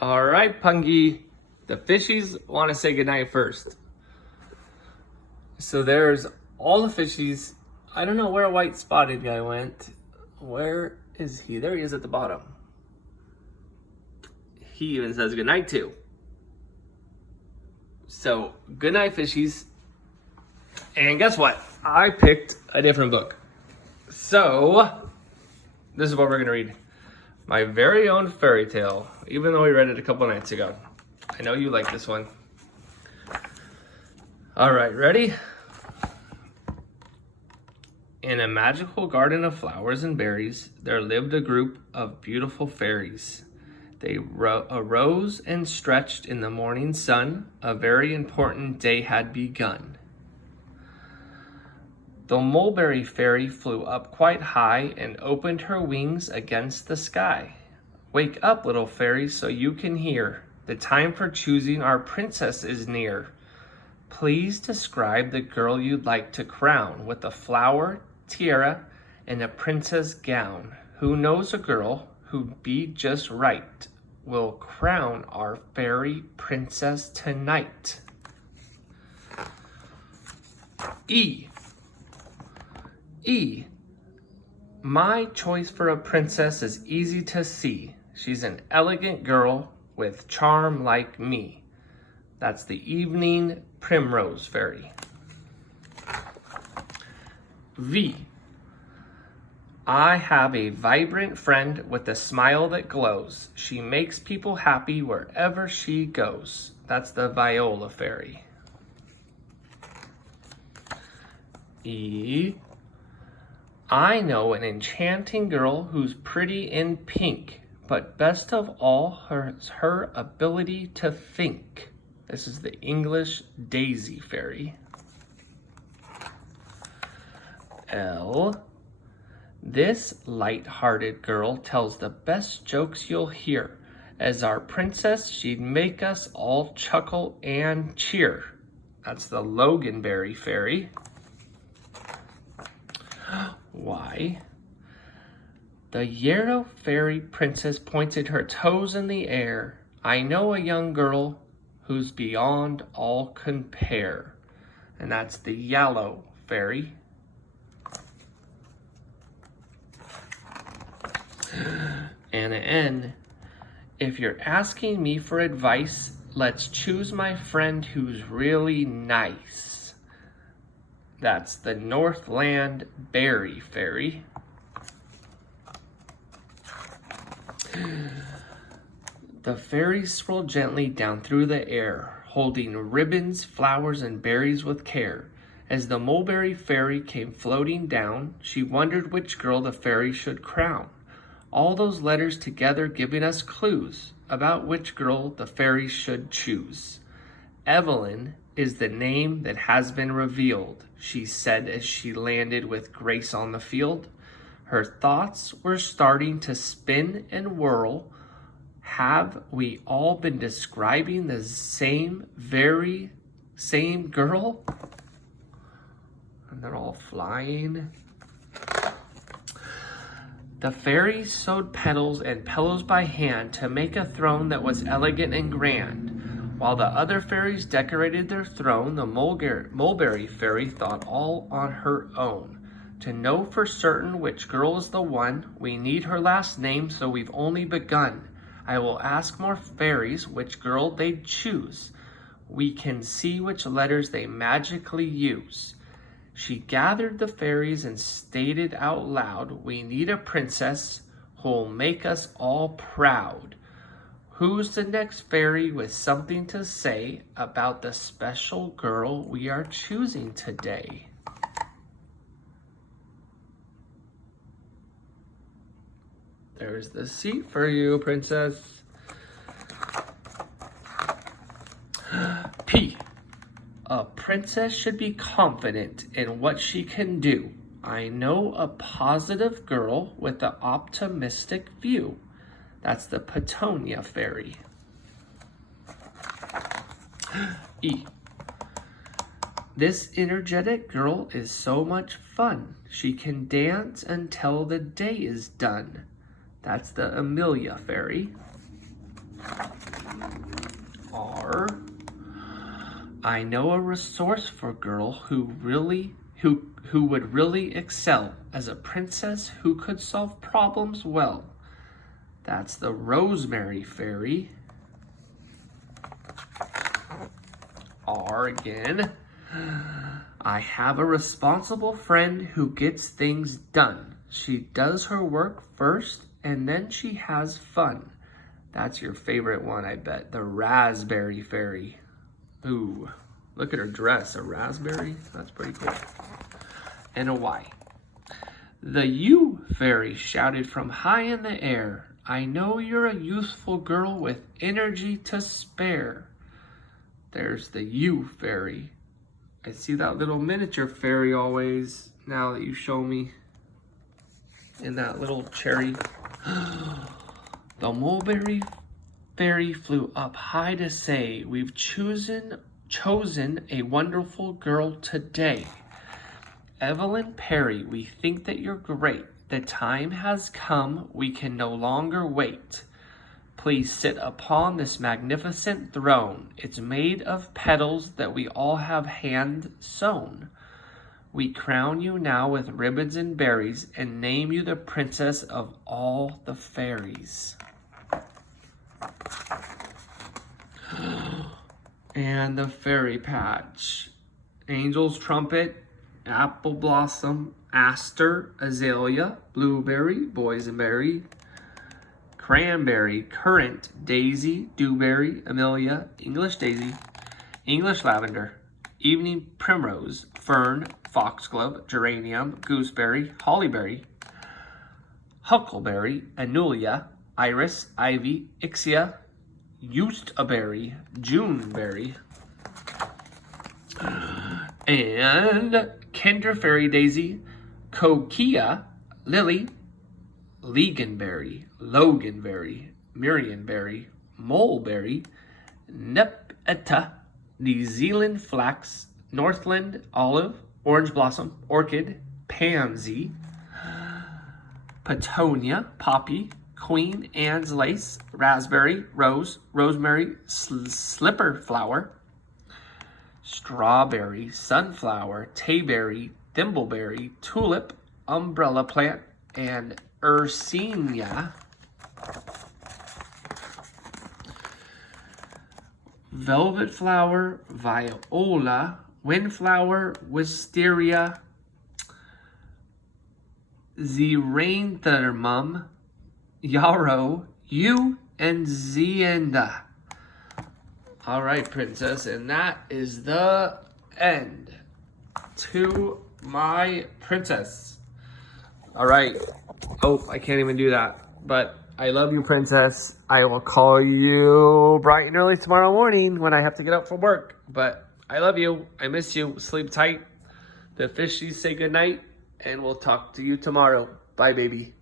All right, Pungy. The fishies want to say goodnight first. So there's all the fishies. I don't know where a white spotted guy went. Where is he? There he is at the bottom. He even says goodnight too. So goodnight, fishies. And guess what? I picked a different book. So this is what we're gonna read. My very own fairy tale, even though we read it a couple nights ago. I know you like this one. All right, ready? In a magical garden of flowers and berries, there lived a group of beautiful fairies. They arose and stretched in the morning sun. A very important day had begun. The mulberry fairy flew up quite high and opened her wings against the sky. Wake up, little fairy, so you can hear. The time for choosing our princess is near. Please describe the girl you'd like to crown with a flower, tiara, and a princess gown. Who knows a girl who'd be just right? We'll crown our fairy princess tonight. E. My choice for a princess is easy to see. She's an elegant girl with charm like me. That's the evening primrose fairy. V. I have a vibrant friend with a smile that glows. She makes people happy wherever she goes. That's the viola fairy. E. I know an enchanting girl who's pretty in pink, but best of all is her ability to think. This is the English daisy fairy. L. This light-hearted girl tells the best jokes you'll hear. As our princess, she'd make us all chuckle and cheer. That's the Loganberry fairy. Y. The yarrow fairy princess pointed her toes in the air. I know a young girl who's beyond all compare. And that's the yellow fairy. And an N. If you're asking me for advice, let's choose my friend who's really nice. That's the Northland Berry fairy. The fairies swirled gently down through the air, holding ribbons, flowers, and berries with care. As the mulberry fairy came floating down, she wondered which girl the fairy should crown. All those letters together giving us clues about which girl the fairies should choose. Evelyn is the name that has been revealed, she said as she landed with grace on the field. Her thoughts were starting to spin and whirl. Have we all been describing the very same girl? And they're all flying. The fairies sewed petals and pillows by hand to make a throne that was elegant and grand. While the other fairies decorated their throne, the mulberry fairy thought all on her own. To know for certain which girl is the one, we need her last name, so we've only begun. I will ask more fairies which girl they'd choose. We can see which letters they magically use. She gathered the fairies and stated out loud, we need a princess who'll make us all proud. Who's the next fairy with something to say about the special girl we are choosing today? There's the seat for you, princess. P. A princess should be confident in what she can do. I know a positive girl with an optimistic view. That's the Petunia fairy. E. This energetic girl is so much fun. She can dance until the day is done. That's the Amelia fairy. R. I know a resourceful girl who would really excel as a princess who could solve problems well. That's the Rosemary Fairy. R again. I have a responsible friend who gets things done. She does her work first and then she has fun. That's your favorite one, I bet. The Raspberry Fairy. Ooh, look at her dress. A raspberry? That's pretty cool. And a Y. The U Fairy shouted from high in the air. I know you're a youthful girl with energy to spare. There's the U Fairy. I see that little miniature fairy always, now that you show me, in that little cherry. The Mulberry Fairy flew up high to say, we've chosen a wonderful girl today. Evelyn Perry, we think that you're great. The time has come, we can no longer wait. Please sit upon this magnificent throne. It's made of petals that we all have hand sewn. We crown you now with ribbons and berries and name you the princess of all the fairies. And the fairy patch. Angel's trumpet, apple blossom, aster, azalea, blueberry, boysenberry, cranberry, currant, daisy, dewberry, amelia, English daisy, English lavender, evening primrose, fern, foxglove, geranium, gooseberry, hollyberry, huckleberry, annulia, iris, ivy, ixia, youthberry, juneberry, and kinder fairy daisy, coquilla, lily, Leganberry, Loganberry, Miriamberry, Mulberry, Nepeta, New Zealand flax, Northland olive, orange blossom, orchid, pansy, petunia, poppy, Queen Anne's lace, raspberry, rose, rosemary, slipper flower, strawberry, sunflower, tayberry, thimbleberry, tulip, umbrella plant, and Ursinia, velvet flower, viola, windflower, wisteria, xeranthemum, yarrow, yew, and zienda. All right, princess, and that is the end to my princess. All right. Oh, I can't even do that. But I love you, princess. I will call you bright and early tomorrow morning when I have to get up for work. But I love you. I miss you. Sleep tight. The fishies say goodnight, and we'll talk to you tomorrow. Bye, baby.